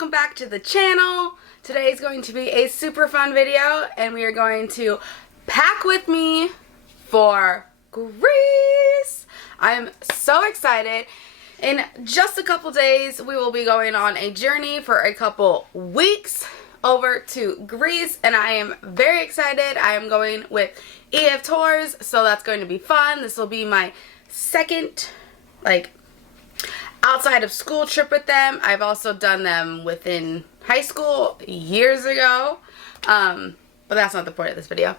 welcome back to the channel. Today is going to be a super fun video and we are going to pack with me for Greece. I'm so excited. In just a couple days we will be going on a journey for a couple weeks over to Greece and I am very excited. I am going with EF Tours, so that's going to be fun. This will be my second outside of school trip with them. I've also done them within high school years ago, but that's not the point of this video.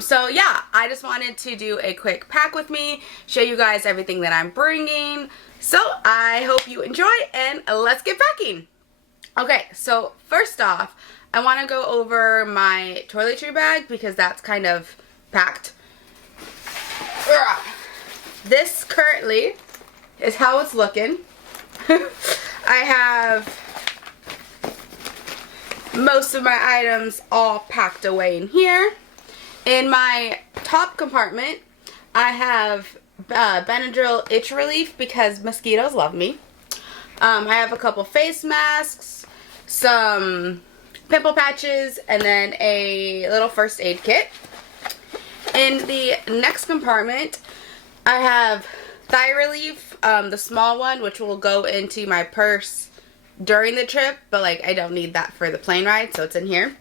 So yeah, I just wanted to do a quick pack with me, show you guys everything that I'm bringing. So I hope you enjoy and let's get packing. Okay, so first off, I want to go over my toiletry bag because that's kind of packed. This currently is how it's looking. I have most of my items all packed away in here. In my top compartment, I have Benadryl itch relief because mosquitoes love me. I have a couple face masks, some pimple patches, and then a little first aid kit. In the next compartment, I have thigh relief, the small one, which will go into my purse during the trip, but I don't need that for the plane ride, so it's in here.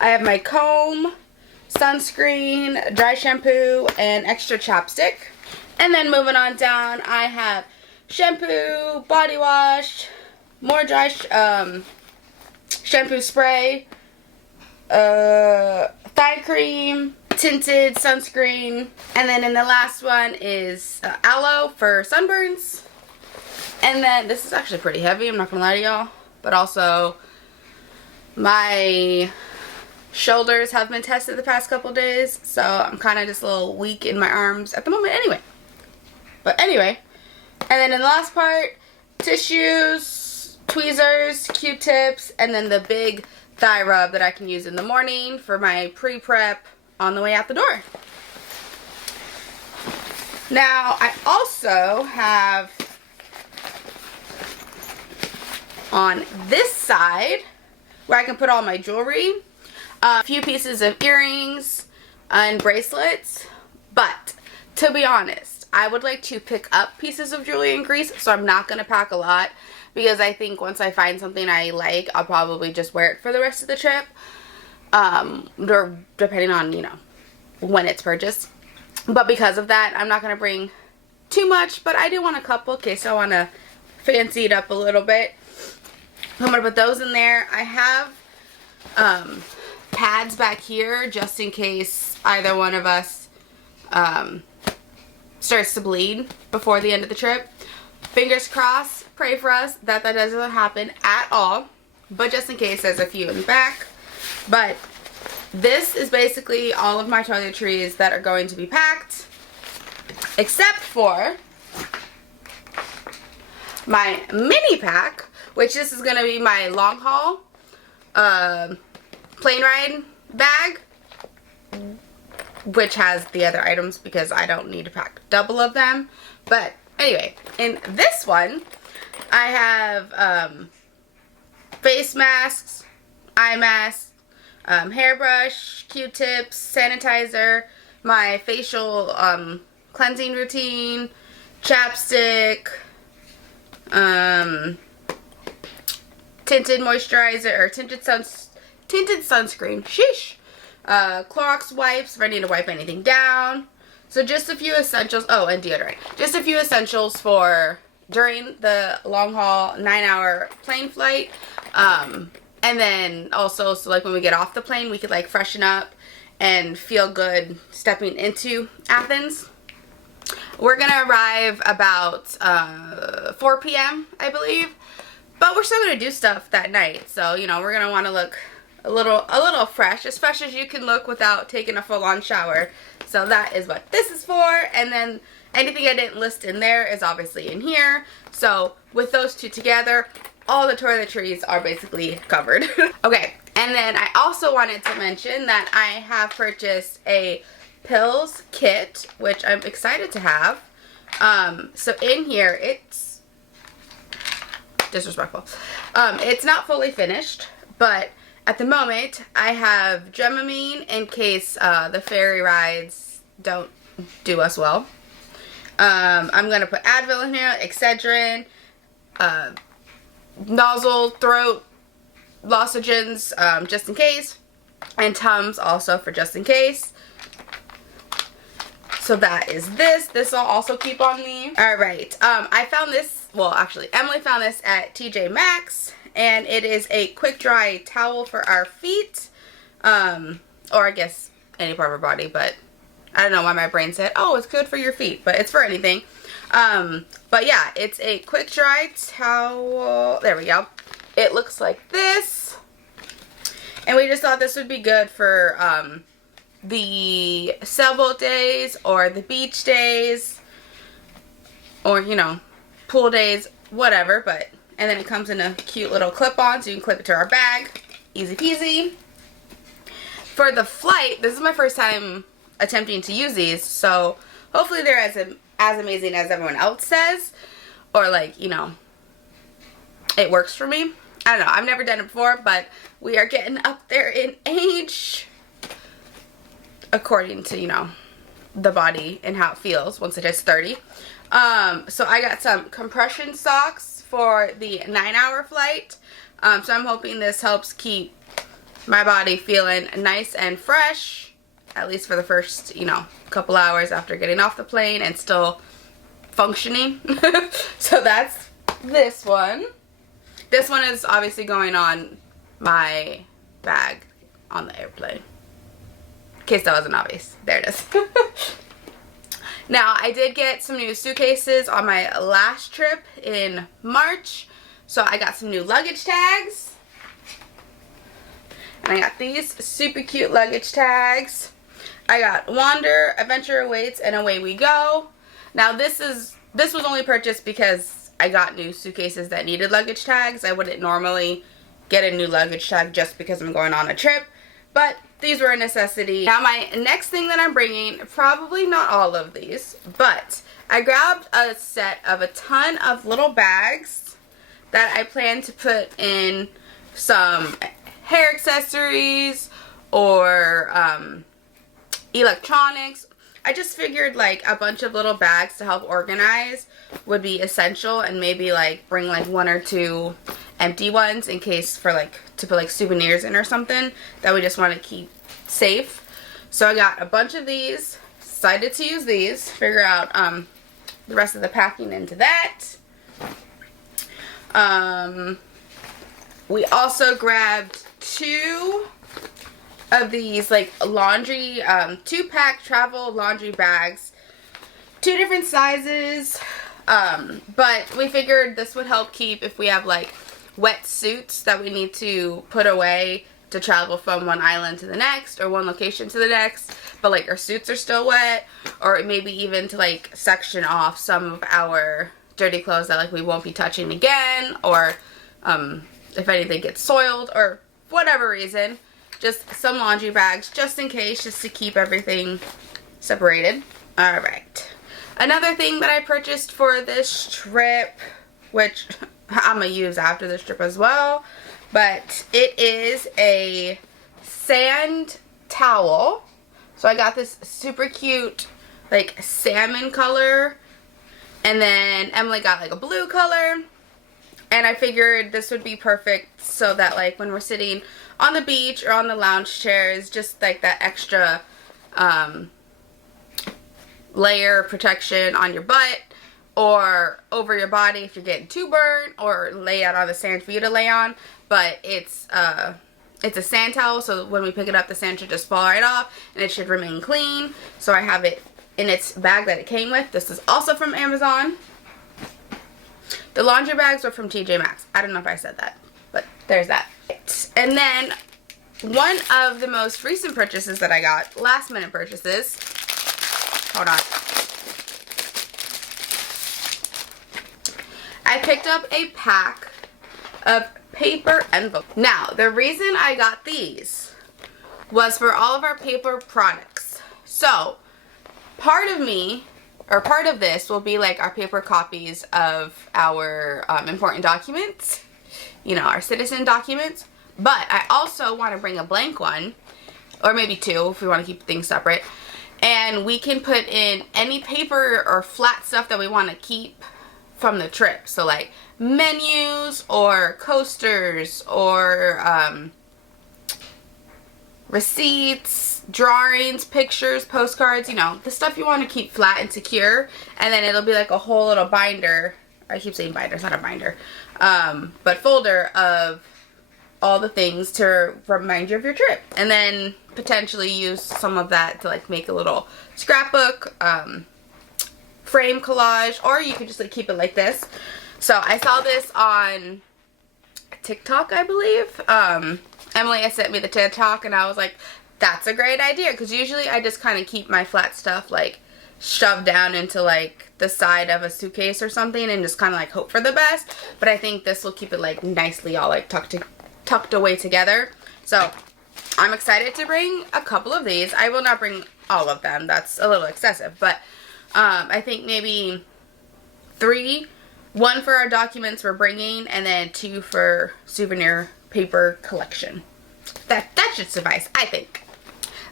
I have my comb, sunscreen, dry shampoo, and extra chapstick. And then moving on down, I have shampoo, body wash, more dry shampoo spray, thigh cream, tinted sunscreen, and then in the last one is aloe for sunburns. And then this is actually pretty heavy, I'm not gonna lie to y'all, but also my shoulders have been tested the past couple days, so I'm kind of just a little weak in my arms at the moment anyway. But anyway, and then in the last part, tissues, tweezers, Q-tips, and then the big thigh rub that I can use in the morning for my pre-prep on the way out the door. Now, I also have on this side where I can put all my jewelry, a few pieces of earrings and bracelets, but to be honest, I would like to pick up pieces of jewelry in Greece, so I'm not going to pack a lot because I think once I find something I like, I'll probably just wear it for the rest of the trip. Or depending on, when it's purchased. But because of that, I'm not going to bring too much, but I do want a couple in case I want to fancy it up a little bit. I'm going to put those in there. I have pads back here just in case either one of us starts to bleed before the end of the trip. Fingers crossed, pray for us that doesn't happen at all, but just in case, there's a few in the back. But this is basically all of my toiletries that are going to be packed, except for my mini pack, which this is going to be my long haul plane ride bag, which has the other items because I don't need to pack double of them. But anyway, in this one, I have face masks, eye masks, hairbrush, Q-tips, sanitizer, my facial cleansing routine, chapstick, tinted moisturizer or tinted sunscreen, sheesh, Clorox wipes if I need to wipe anything down. So just a few essentials. Oh, and deodorant. Just a few essentials for during the long haul 9-hour plane flight. And then also, so when we get off the plane, we could freshen up and feel good stepping into Athens. We're gonna arrive about 4 p.m. I believe, but we're still gonna do stuff that night. So we're gonna want to look a little fresh as you can look without taking a full-on shower. So that is what this is for. And then anything I didn't list in there is obviously in here. So with those two together, all the toiletries are basically covered. Okay, and then I also wanted to mention that I have purchased a pills kit, which I'm excited to have. So in here, it's disrespectful. It's not fully finished, but at the moment I have Dramamine in case the ferry rides don't do us well. I'm going to put Advil in here, Excedrin, nozzle, throat, lozenges, just in case, and Tums also for just in case. So that is this. This will also keep on me. Alright, I found this, well actually Emily found this at TJ Maxx, and it is a quick dry towel for our feet, or I guess any part of our body, but I don't know why my brain said, oh, it's good for your feet, but it's for anything. But yeah, it's a quick dry towel. There we go. It looks like this. And we just thought this would be good for the sailboat days or the beach days or, you know, pool days, whatever. But and then it comes in a cute little clip-on, so you can clip it to our bag. Easy peasy. For the flight, this is my first time attempting to use these, so hopefully they're as amazing as everyone else says, or like, you know, it works for me. I don't know, I've never done it before, but we are getting up there in age according to, you know, the body and how it feels once it hits 30. So I got some compression socks for the 9-hour flight, so I'm hoping this helps keep my body feeling nice and fresh, at least for the first, you know, couple hours after getting off the plane and still functioning. So that's this one. This one is obviously going on my bag on the airplane. In case that wasn't obvious. There it is. Now, I did get some new suitcases on my last trip in March. So I got some new luggage tags. And I got these super cute luggage tags. I got Wander, Adventure Awaits, and Away We Go. Now this was only purchased because I got new suitcases that needed luggage tags. I wouldn't normally get a new luggage tag just because I'm going on a trip, but these were a necessity. Now my next thing that I'm bringing, probably not all of these, but I grabbed a set of a ton of little bags that I plan to put in some hair accessories or electronics. I just figured like a bunch of little bags to help organize would be essential, and maybe like bring like 1 or 2 empty ones in case for like to put like souvenirs in or something that we just want to keep safe. So I got a bunch of these, decided to use these, figure out the rest of the packing into that. We also grabbed 2 of these like laundry 2-pack travel laundry bags, 2 different sizes, but we figured this would help keep if we have like wet suits that we need to put away to travel from one island to the next or one location to the next, but like our suits are still wet, or maybe even to like section off some of our dirty clothes that like we won't be touching again, or if anything gets soiled or whatever reason. Just some laundry bags just in case, just to keep everything separated. Alright. Another thing that I purchased for this trip, which I'm going to use after this trip as well, but it is a sand towel. So I got this super cute like salmon color, and then Emily got like a blue color, and I figured this would be perfect so that like when we're sitting on the beach or on the lounge chairs, just like that extra layer protection on your butt or over your body if you're getting too burnt, or lay out on the sand for you to lay on. But it's a sand towel, so when we pick it up, the sand should just fall right off and it should remain clean. So I have it in its bag that it came with. This is also from Amazon. The laundry bags were from TJ Maxx. I don't know if I said that, but there's that. And then one of the most recent purchases that I got, last minute purchases, hold on. I picked up a pack of paper envelopes. Now, the reason I got these was for all of our paper products. So, part of me or part of this will be like our paper copies of our important documents, you know, our citizen documents. But I also want to bring a blank one, or maybe two if we want to keep things separate. And we can put in any paper or flat stuff that we want to keep from the trip. So like menus or coasters or receipts, drawings, pictures, postcards, you know, the stuff you want to keep flat and secure. And then it'll be like a whole little binder. I keep saying binder, it's not a binder. But folder of all the things to remind you of your trip. And then potentially use some of that to like make a little scrapbook, frame collage, or you could just like keep it like this. So I saw this on TikTok, I believe. Emily had sent me the TikTok and I was like, that's a great idea, because usually I just kind of keep my flat stuff like shoved down into like the side of a suitcase or something and just kind of like hope for the best. But I think this will keep it like nicely all like tucked away together. So I'm excited to bring a couple of these. I will not bring all of them. That's a little excessive. But I think maybe 3. 1 for our documents we're bringing, and then 2 for souvenir paper collection. That should suffice, I think.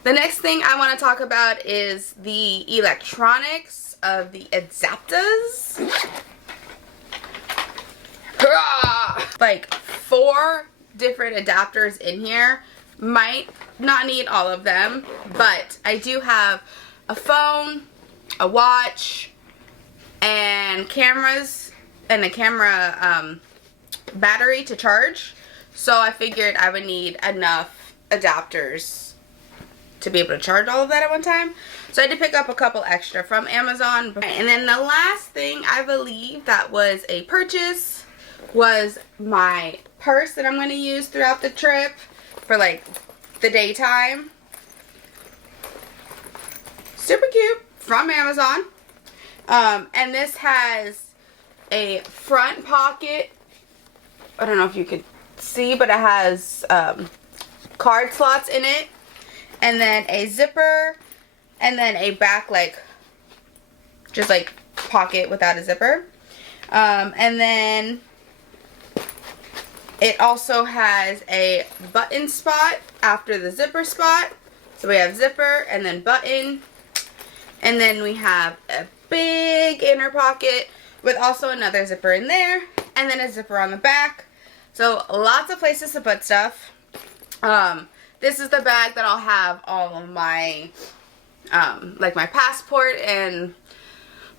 The next thing I want to talk about is the electronics of the adapters. Like 4 different adapters in here. Might not need all of them, but I do have a phone, a watch, and cameras, and a camera battery to charge. So I figured I would need enough adapters to be able to charge all of that at one time. So I had to pick up a couple extra from Amazon. And then the last thing I believe that was a purchase was my purse that I'm going to use throughout the trip for like the daytime. Super cute, from Amazon. And this has a front pocket. I don't know if you could see, but it has card slots in it, and then a zipper, and then a back like just like pocket without a zipper, and then it also has a button spot after the zipper spot. So we have zipper and then button, and then we have a big inner pocket with also another zipper in there, and then a zipper on the back. So lots of places to put stuff. This is the bag that I'll have all of my, like my passport and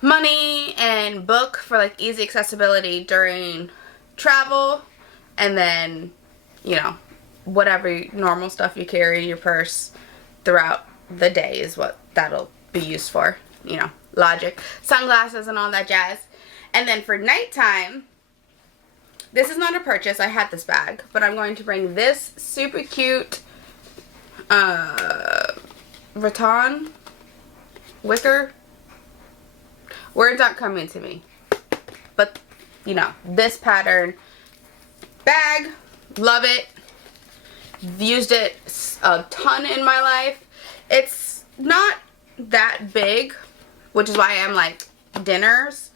money and book for like easy accessibility during travel. And then, you know, whatever normal stuff you carry in your purse throughout the day is what that'll be used for. You know, logic, sunglasses and all that jazz. And then for nighttime, this is not a purchase. I had this bag, but I'm going to bring this super cute rattan wicker. Words aren't coming to me, but you know, this pattern bag, love it. Used it a ton in my life. It's not that big, which is why I'm like dinners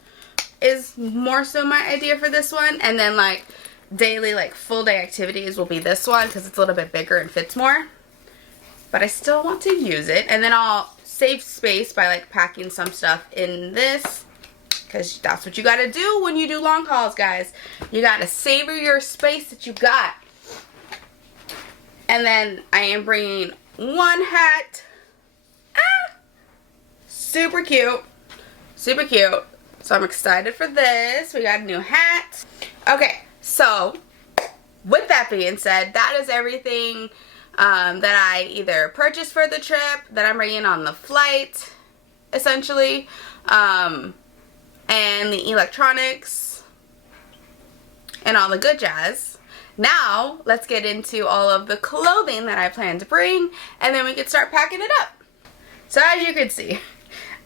is more so my idea for this one, and then like daily like full day activities will be this one because it's a little bit bigger and fits more, but I still want to use it. And then I'll save space by like packing some stuff in this, because that's what you gotta do when you do long hauls, guys. You gotta savor your space that you got. And then I am bringing one hat. Super cute, super cute. So I'm excited for this. We got a new hat. Okay, so with that being said, that is everything that I either purchased for the trip, that I'm bringing on the flight, essentially, and the electronics and all the good jazz. Now, let's get into all of the clothing that I plan to bring, and then we can start packing it up. So as you can see,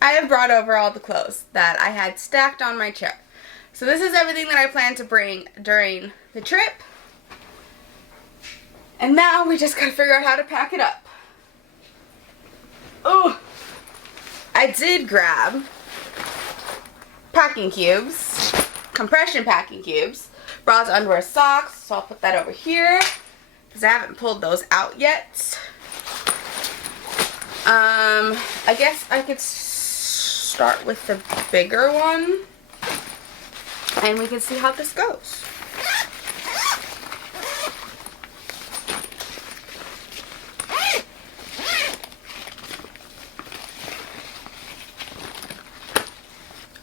I have brought over all the clothes that I had stacked on my trip. So this is everything that I plan to bring during the trip. And now we just gotta figure out how to pack it up. Oh, I did grab packing cubes, compression packing cubes, bras, underwear, socks. So I'll put that over here because I haven't pulled those out yet. I guess I could start with the bigger one and we can see how this goes.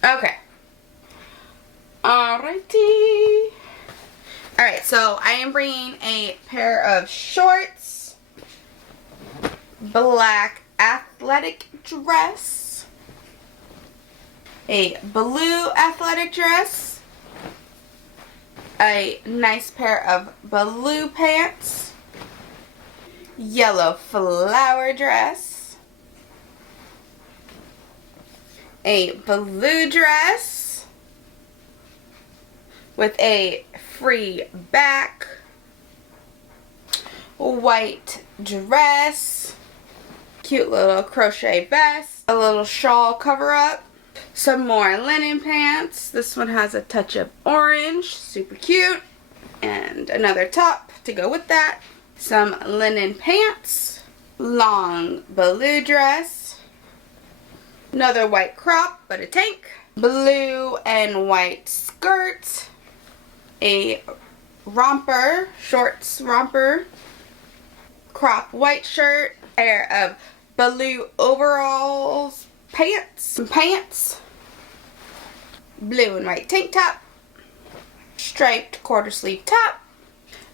Okay. Alrighty. Alright, so I am bringing a pair of shorts, black athletic dress, a blue athletic dress, a nice pair of blue pants, yellow flower dress, a blue dress with a free back, white dress, cute little crochet vest, a little shawl cover up, some more linen pants. This one has a touch of orange, super cute, and another top to go with that, some linen pants, long blue dress, another white crop but a tank, blue and white skirt, a romper, shorts romper, crop white shirt, pair of blue overalls, pants, blue and white tank top, striped quarter sleeve top,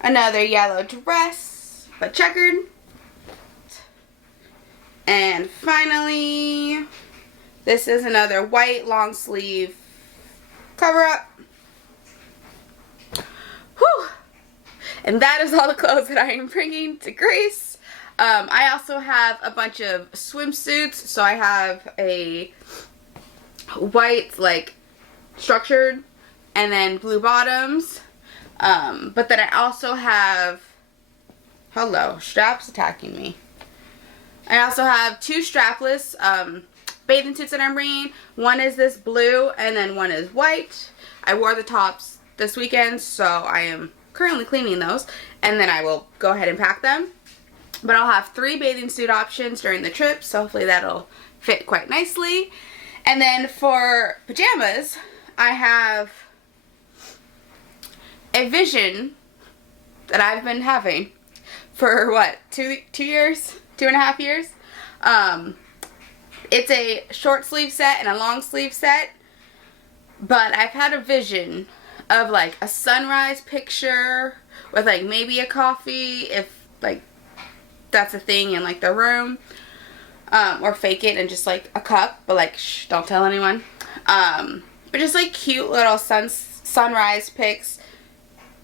another yellow dress but checkered, and finally this is another white long sleeve cover up. Whew! And that is all the clothes that I am bringing to Grace. I also have a bunch of swimsuits. So I have a white, like, structured, and then blue bottoms. But then I also have, hello, straps attacking me. I also have two strapless bathing suits that I'm bringing. One is this blue, and then one is white. I wore the tops this weekend, so I am currently cleaning those, and then I will go ahead and pack them. But I'll have 3 bathing suit options during the trip, so hopefully that'll fit quite nicely. And then for pajamas, I have a vision that I've been having for what, 2 years? 2.5 years? It's a short sleeve set and a long sleeve set, but I've had a vision of like a sunrise picture with like maybe a coffee, if like that's a thing in like the room, or fake it and just like a cup, but like shh, don't tell anyone. But just like cute little sunrise pics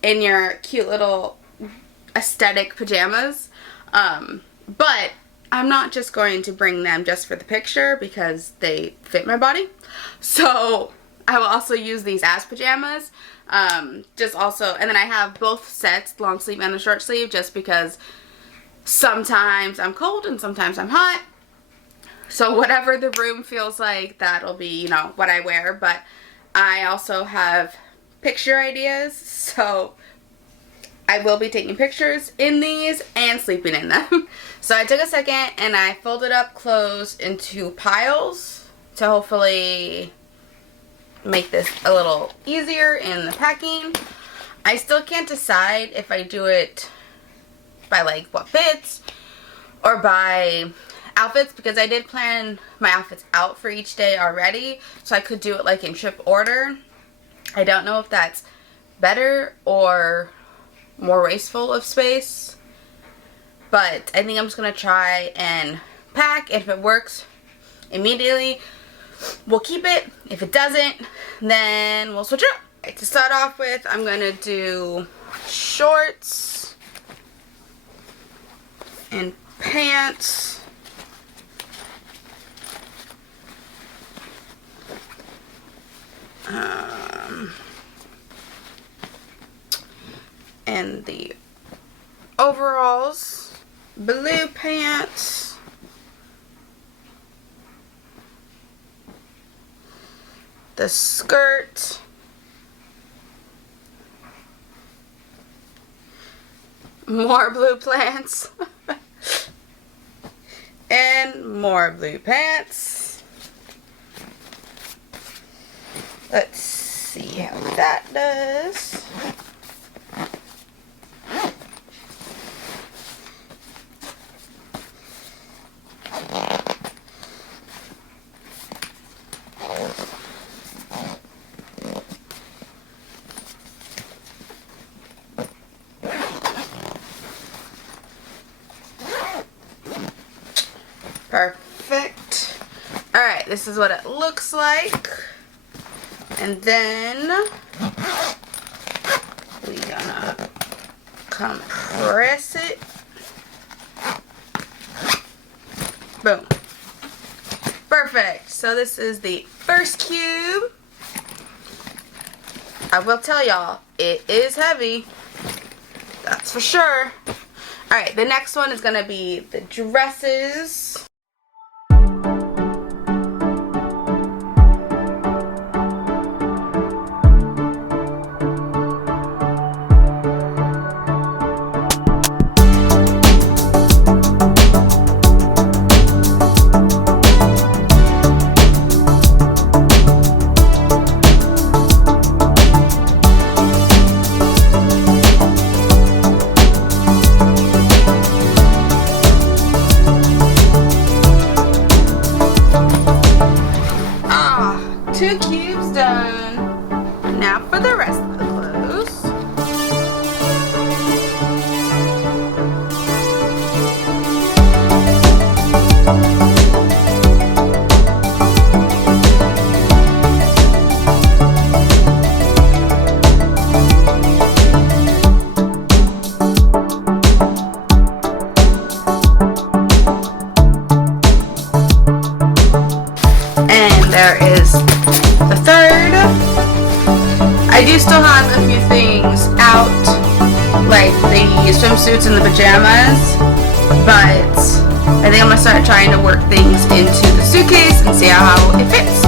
in your cute little aesthetic pajamas. But I'm not just going to bring them just for the picture because they fit my body. So I will also use these as pajamas. And then I have both sets, long sleeve and the short sleeve, just because sometimes I'm cold and sometimes I'm hot. So whatever the room feels like, that'll be, you know, what I wear. But I also have picture ideas, so I will be taking pictures in these and sleeping in them. So I took a second and I folded up clothes into piles to hopefully make this a little easier in the packing. I still can't decide if I do it by like what fits or by outfits, because I did plan my outfits out for each day already, so I could do it like in trip order. I don't know if that's better or more wasteful of space, but I think I'm just gonna try and pack. If it works immediately, we'll keep it. If it doesn't, then we'll switch it up. Right, to start off with, I'm gonna do shorts and pants. And the overalls, blue pants, the skirt. More blue plants. And more blue pants. Let's see how that does. Perfect. Alright, this is what it looks like. And then we're gonna compress it. Boom. Perfect. So this is the first cube. I will tell y'all, it is heavy. That's for sure. Alright, the next one is gonna be the dresses. Two cubes done. Now for the rest of the clothes. And there is the third. I do still have a few things out, like the swimsuits and the pajamas, but I think I'm going to start trying to work things into the suitcase and see how it fits.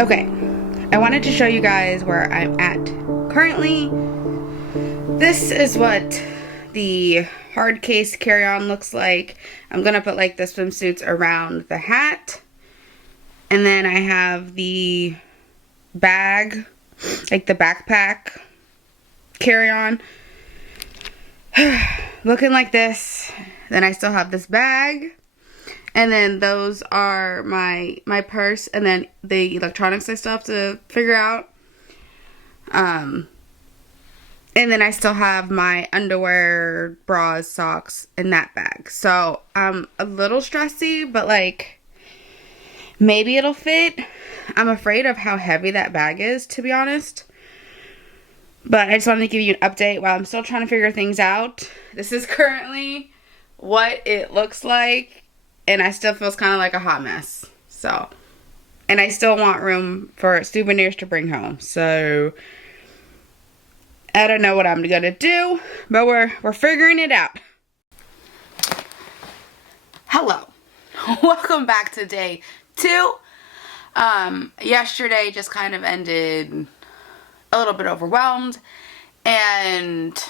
Okay, I wanted to show you guys where I'm at currently. This is what the hard case carry-on looks like. I'm gonna put like the swimsuits around the hat, and then I have the bag, like the backpack carry-on, looking like this. Then I still have this bag. And then those are my purse, and then the electronics I still have to figure out. And then I still have my underwear, bras, socks in that bag. So I'm a little stressy, but like maybe it'll fit. I'm afraid of how heavy that bag is, to be honest. But I just wanted to give you an update while I'm still trying to figure things out. This is currently what it looks like. And I still feels kind of like a hot mess. So, and I still want room for souvenirs to bring home. So, I don't know what I'm gonna do, but we're figuring it out. Hello. Welcome back to day 2. Yesterday just kind of ended a little bit overwhelmed, and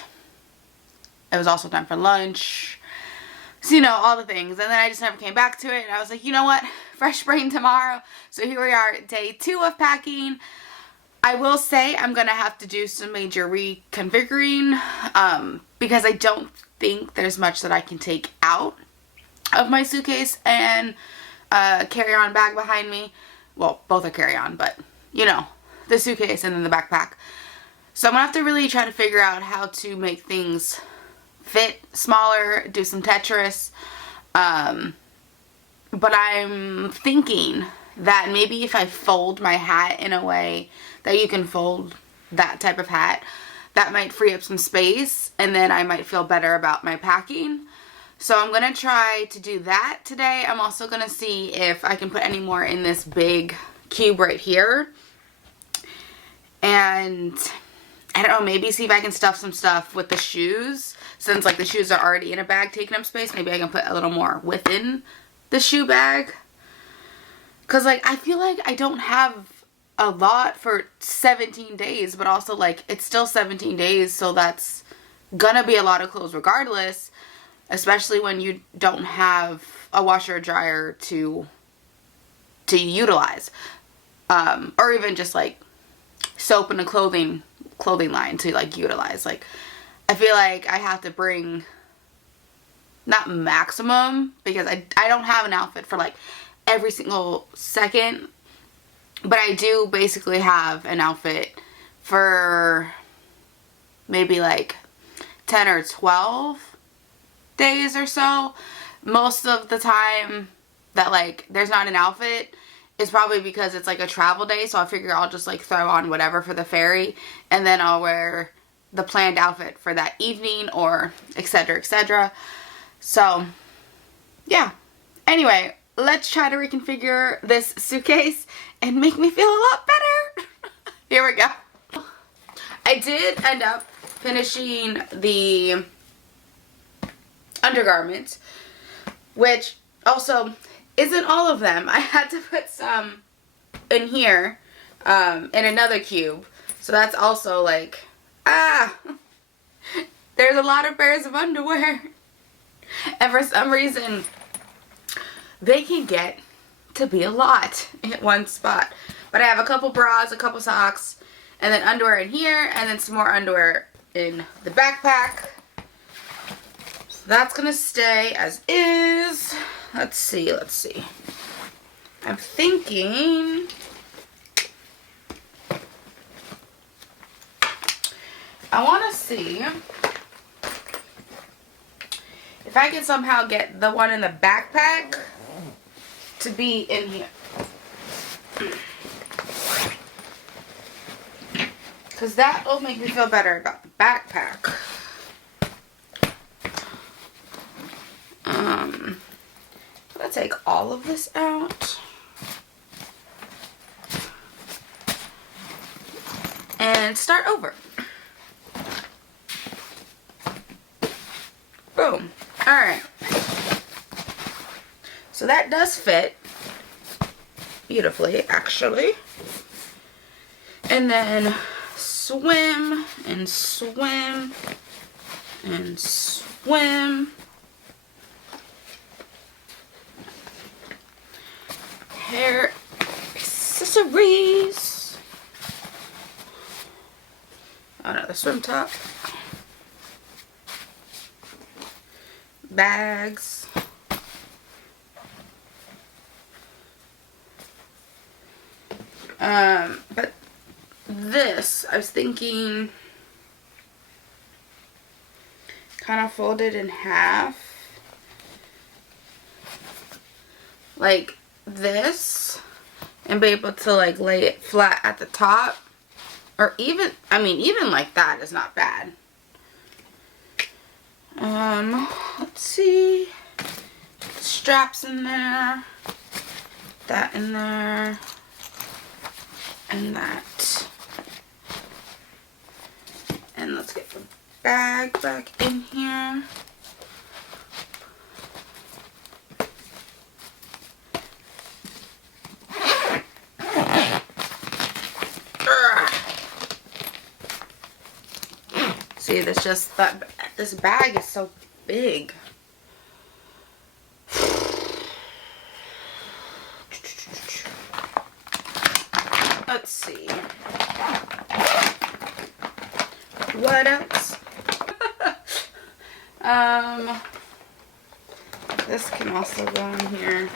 it was also time for lunch. So, you know, all the things. And then I just never came back to it. And I was like, you know what? Fresh brain tomorrow. So here we are, day 2 of packing. I will say I'm going to have to do some major reconfiguring. Because I don't think there's much that I can take out of my suitcase and carry-on bag behind me. Well, both are carry-on, but, you know, the suitcase and then the backpack. So I'm going to have to really try to figure out how to make things fit smaller, do some Tetris, but I'm thinking that maybe if I fold my hat in a way that you can fold that type of hat, that might free up some space, and then I might feel better about my packing. So I'm going to try to do that today. I'm also going to see if I can put any more in this big cube right here. And I don't know, maybe see if I can stuff some stuff with the shoes. Since like the shoes are already in a bag taking up space, maybe I can put a little more within the shoe bag. Because like I feel like I don't have a lot for 17 days, but also like it's still 17 days, so that's gonna be a lot of clothes regardless. Especially when you don't have a washer or dryer to utilize. Or even just like soap and a clothing line to like utilize. Like I feel like I have to bring, not maximum, because I don't have an outfit for like every single second, but I do basically have an outfit for maybe like 10 or 12 days or so. Most of the time that like there's not an outfit is probably because it's like a travel day, so I figure I'll just like throw on whatever for the ferry, and then I'll wear the planned outfit for that evening, or etc, etc. So yeah, anyway, let's try to reconfigure this suitcase and make me feel a lot better. Here we go. I did end up finishing the undergarments, which also isn't all of them. I had to put some in here, in another cube. So that's also like, there's a lot of pairs of underwear. And for some reason, they can get to be a lot in one spot. But I have a couple bras, a couple socks, and then underwear in here, and then some more underwear in the backpack. So that's gonna stay as is. Let's see. I'm thinking I want to see if I can somehow get the one in the backpack to be in here. Because that will make me feel better about the backpack. I'm going to take all of this out. And start over. Boom. Alright. So that does fit beautifully, actually. And then swim and swim and swim. Hair accessories. Another swim top. Bags. But this, I was thinking kind of folded in half. Like this, and be able to like lay it flat at the top, or even, I mean, even like that is not bad. Let's see, straps in there, that in there, and that, and let's get the bag back in here. See, there's just that, this bag is so big. Let's see. What else? This can also go in here.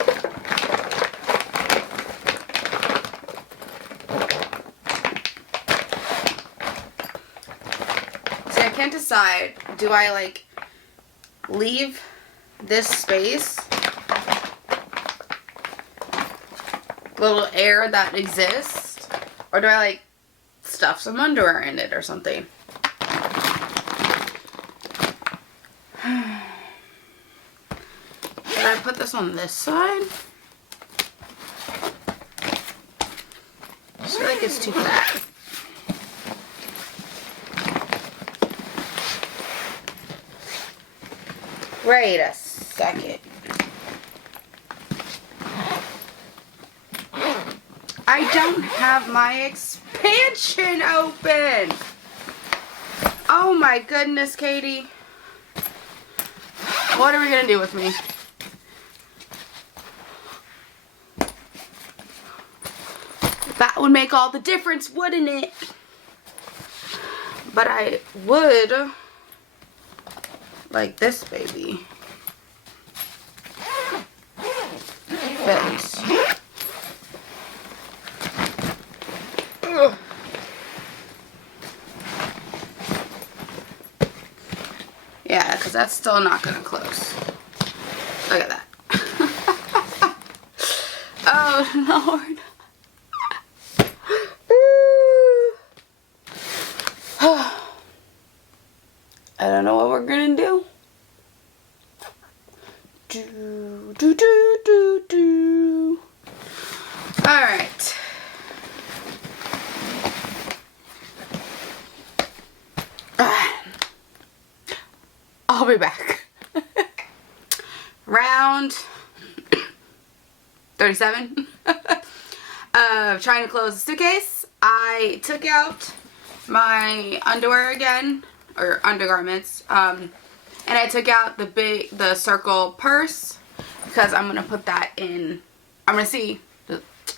See, I can't decide. Do I like leave this space little air that exists? Or do I like stuff some underwear in it or something? Should I put this on this side? I feel like it's too fat. Wait a second. I don't have my expansion open. Oh my goodness, Katie. What are we gonna do with me? That would make all the difference, wouldn't it? But I would like this baby. Face. Ugh. Yeah, because that's still not gonna close. Look at that. Oh Lord. I don't know what we're gonna do. Do. Alright. I'll be back. Round 37. Trying to close the suitcase. I took out my underwear again, or undergarments, and I took out the circle purse because I'm gonna put that in. I'm gonna see,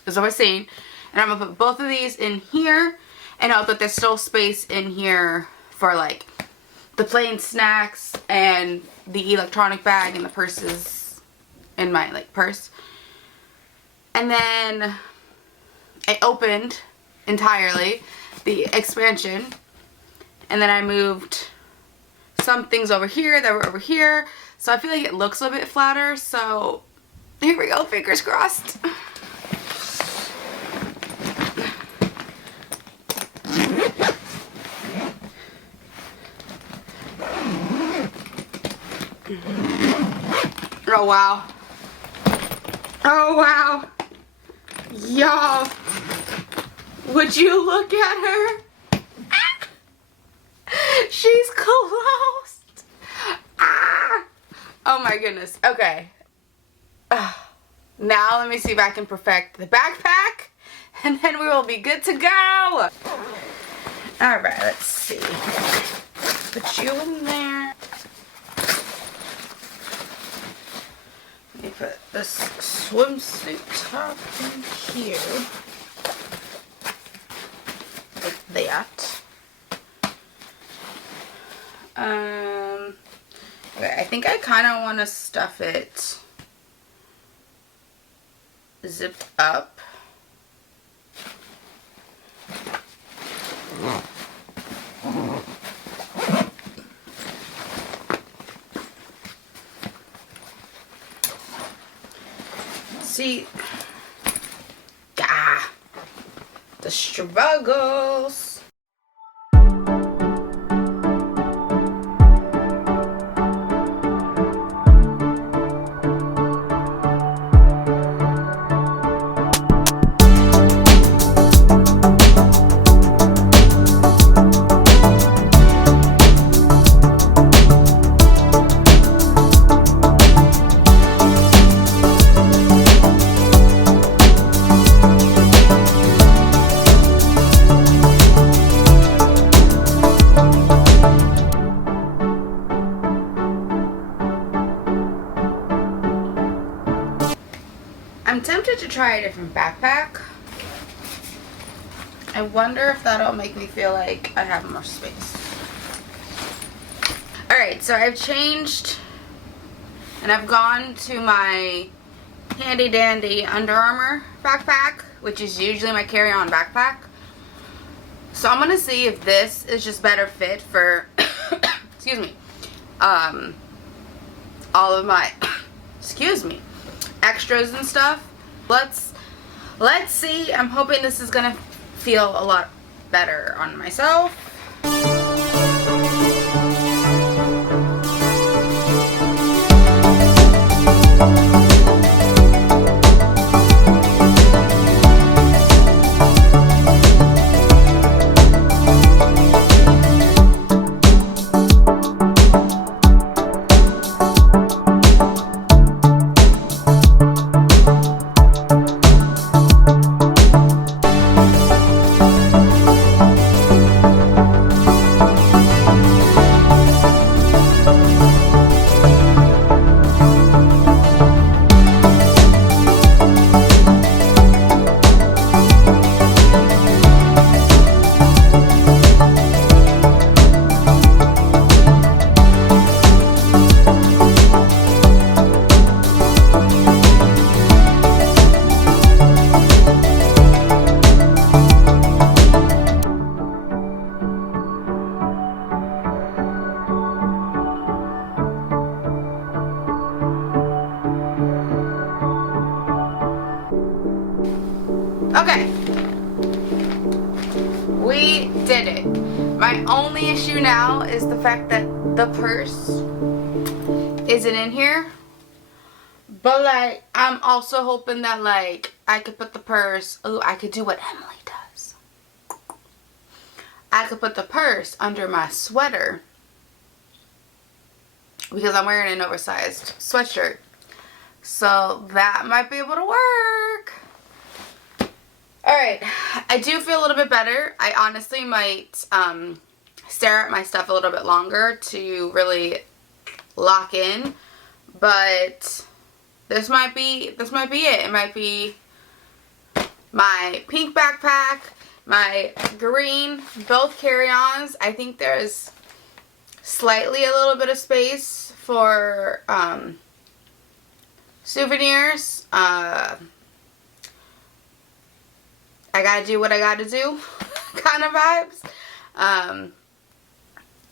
as I was saying, and I'm gonna put both of these in here, and hope that there's still space in here for like the plain snacks and the electronic bag and the purses in my like purse. And then I opened entirely the expansion, and then I moved some things over here that were over here, so I feel like it looks a bit flatter. So here we go, fingers crossed. Oh wow. Oh wow. Y'all, would you look at her? She's closed. Ah. Oh my goodness. Okay. Now let me see if I can perfect the backpack, and then we will be good to go. Alright, let's see. Put you in there. Let me put this swimsuit top in here. Like that. Okay, I think I kind of want to stuff it zipped up. See, the struggles. I'm tempted to try a different backpack. I wonder if that'll make me feel like I have more space. Alright, so I've changed and I've gone to my handy dandy Under Armour backpack, which is usually my carry-on backpack. So I'm gonna see if this is just better fit for excuse me, all of my excuse me, extras and stuff. Let's let's see. I'm hoping this is gonna feel a lot better on myself. Okay, we did it. My only issue now is the fact that the purse isn't in here. But like, I'm also hoping that like I could put the purse, ooh, I could do what Emily does. I could put the purse under my sweater because I'm wearing an oversized sweatshirt. So that might be able to work. Alright, I do feel a little bit better. I honestly might stare at my stuff a little bit longer to really lock in. But this might be it. It might be my pink backpack, my green, both carry-ons. I think there's slightly a little bit of space for souvenirs. I gotta do what I gotta do kind of vibes.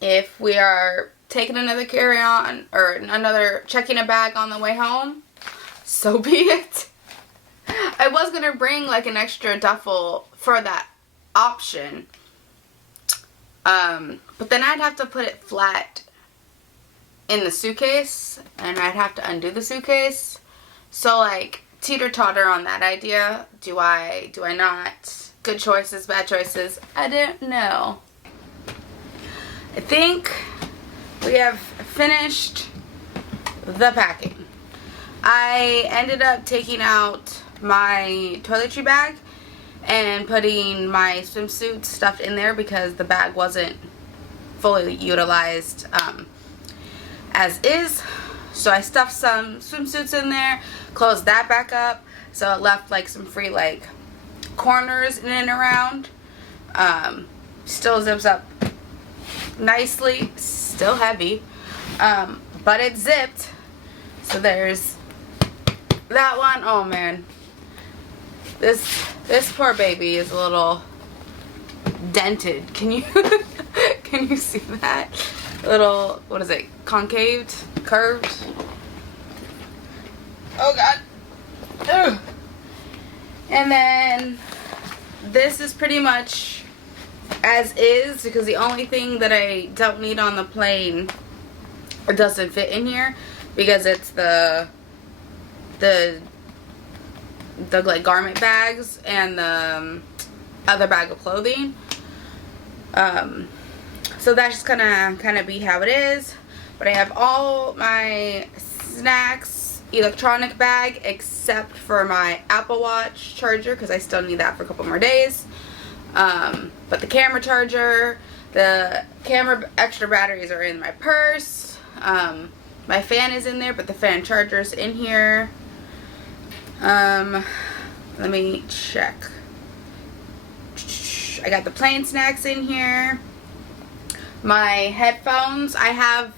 If we are taking another carry-on or checking a bag on the way home, so be it. I was gonna bring like an extra duffel for that option, but then I'd have to put it flat in the suitcase and I'd have to undo the suitcase. So like, teeter-totter on that idea. Do I not? Good choices, bad choices, I don't know. I think we have finished the packing. I ended up taking out my toiletry bag and putting my swimsuit stuffed in there because the bag wasn't fully utilized as is. So I stuffed some swimsuits in there, closed that back up, so it left like some free like corners in and around. Still zips up nicely, still heavy, but it's zipped. So there's that one. Oh man, this poor baby is a little dented. Can you can you see that? Little, what is it? Concaved? Curved? Oh god. Ugh. And then this is pretty much as is because the only thing that I don't need on the plane or doesn't fit in here because it's the like garment bags and the other bag of clothing. So that's just gonna kind of be how it is. But I have all my snacks, electronic bag, except for my Apple Watch charger because I still need that for a couple more days. But the camera charger, the camera extra batteries are in my purse. My fan is in there, but the fan charger's in here. Let me check. I got the plain snacks in here. My headphones, I have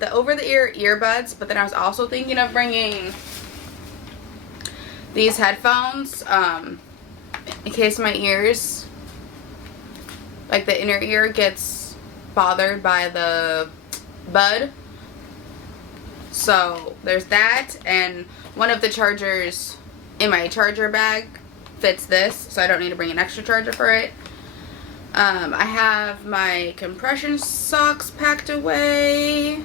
the over-the-ear earbuds, but then I was also thinking of bringing these headphones in case my ears, like the inner ear, gets bothered by the bud. So there's that, and one of the chargers in my charger bag fits this, so I don't need to bring an extra charger for it. I have my compression socks packed away.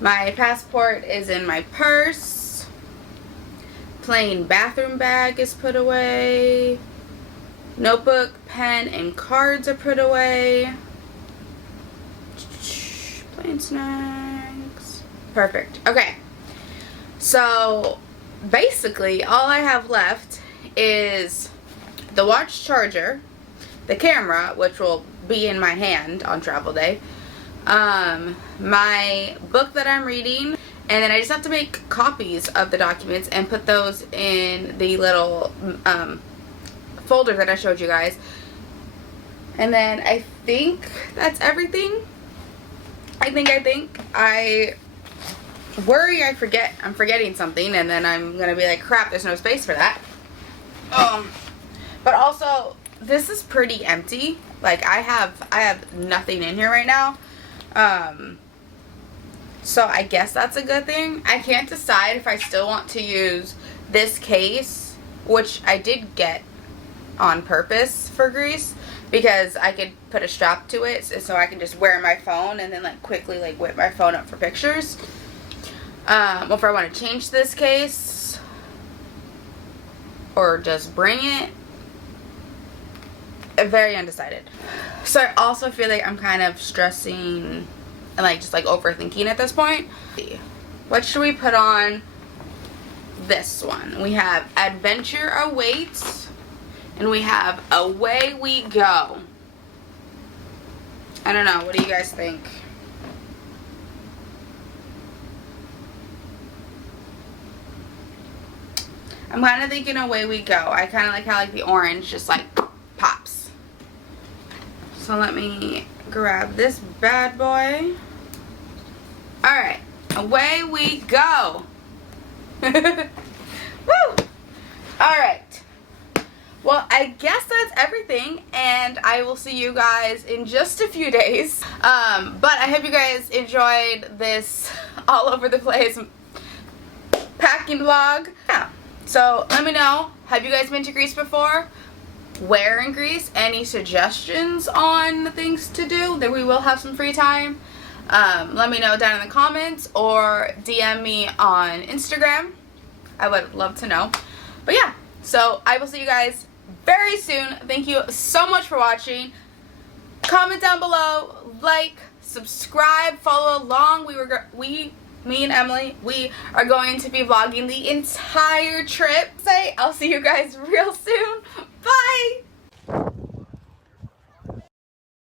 My passport is in my purse. Plain bathroom bag is put away. Notebook, pen, and cards are put away. Plain snacks. Perfect. Okay. So, basically, all I have left is the watch charger, the camera, which will be in my hand on travel day, my book that I'm reading, and then I just have to make copies of the documents and put those in the little folder that I showed you guys. And then I think that's everything. I think I worry I'm forgetting something, and then I'm gonna be like, crap, there's no space for that. But also, this is pretty empty. Like, I have nothing in here right now. So I guess that's a good thing. I can't decide if I still want to use this case, which I did get on purpose for Greece, because I could put a strap to it so I can just wear my phone and then like quickly like whip my phone up for pictures. Or if I want to change this case or just bring it. Very undecided. So I also feel like I'm kind of stressing and like just like overthinking at this point. What should we put on this one? We have Adventure Awaits, and we have Away We Go. I don't know. What do you guys think? I'm kind of thinking Away We Go. I kind of like how like the orange just like pops. So let me grab this bad boy. Alright. Away we go. Woo! Alright. Well, I guess that's everything, and I will see you guys in just a few days. But I hope you guys enjoyed this all over the place packing vlog. Yeah. So let me know, have you guys been to Greece before? Where in Greece? Any suggestions on things to do? That we will have some free time. Let me know down in the comments or DM me on Instagram. I would love to know. But yeah, so I will see you guys very soon. Thank you so much for watching. Comment down below, like, subscribe, follow along. Me and Emily, we are going to be vlogging the entire trip. I'll see you guys real soon.